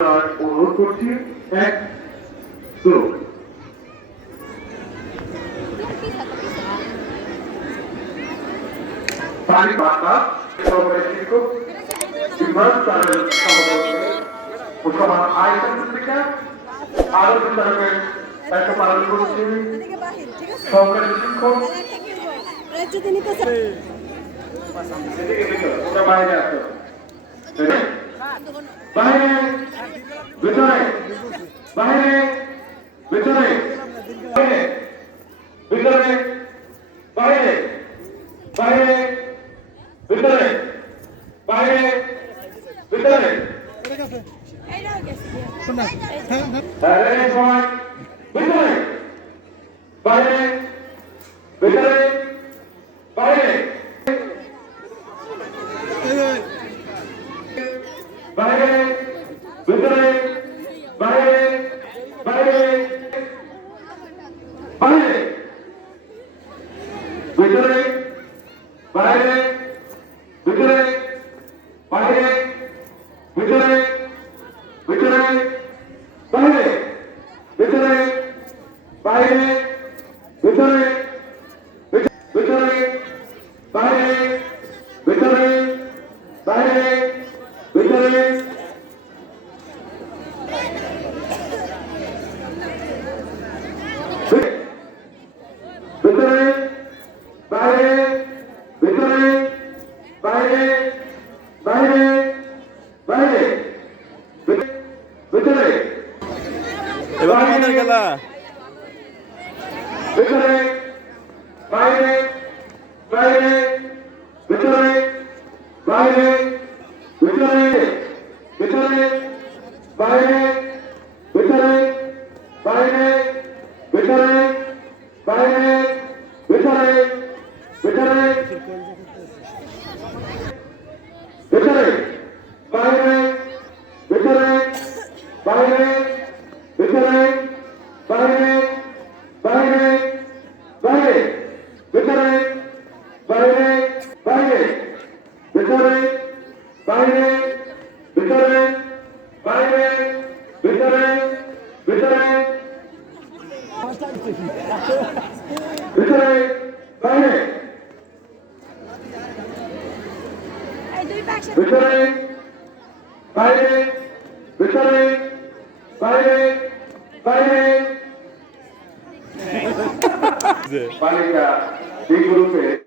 অনুরোধ করছি এক শুরু পানি বার্তা সহকারী শিক্ষক ইমরান স্যারের সভাপতিত্বে ও সমান আয়োজন থেকে আরো বিতরণের দায়িত্ব পালন করছি সহকারী শিক্ষক বাইরে আসো বাইরে ভিতরে বাইরে ভিতরে ভিতরে বাইরে বাইরে ভিতরে বাইরে ভিতরে সময় ভিতরে বাইরে ভিতরে বাইরে বাইরে ভিতরে বাইরে বাইরে বাইরে ভিতরে বাইরে ভিতরে বাইরে ভিতরে ভিতরে বাইরে ভিতরে বাইরে ভিতরে ভিতরে বাইরে ভিতরে বাইরে ভিতরে ভিতরে বাইরে ভিতরে বাইরে বাইরে বাইরে ভিতরে এবার আমাদের খেলা ভিতরে বাইরে বাইরে ভিতরে বাইরে ভিতরে ভিতরে বাইরে ভিতরে বাইরে ভিতরে বাইরে ভিতরে ভিতরে ভিতরে বাইরে ভিতরে বাইরে ভিতরে বাইরে বাইরে বাইরে ভিতরে বাইরে বাইরে ভিতরে বাইরে ভিতরে বাইরে ভিতরে ভিতরে ভিতরে বাইরে ভিতরে বাইরে ভিতরে বাইরে বাইরে বালিকা এই গ্রুপে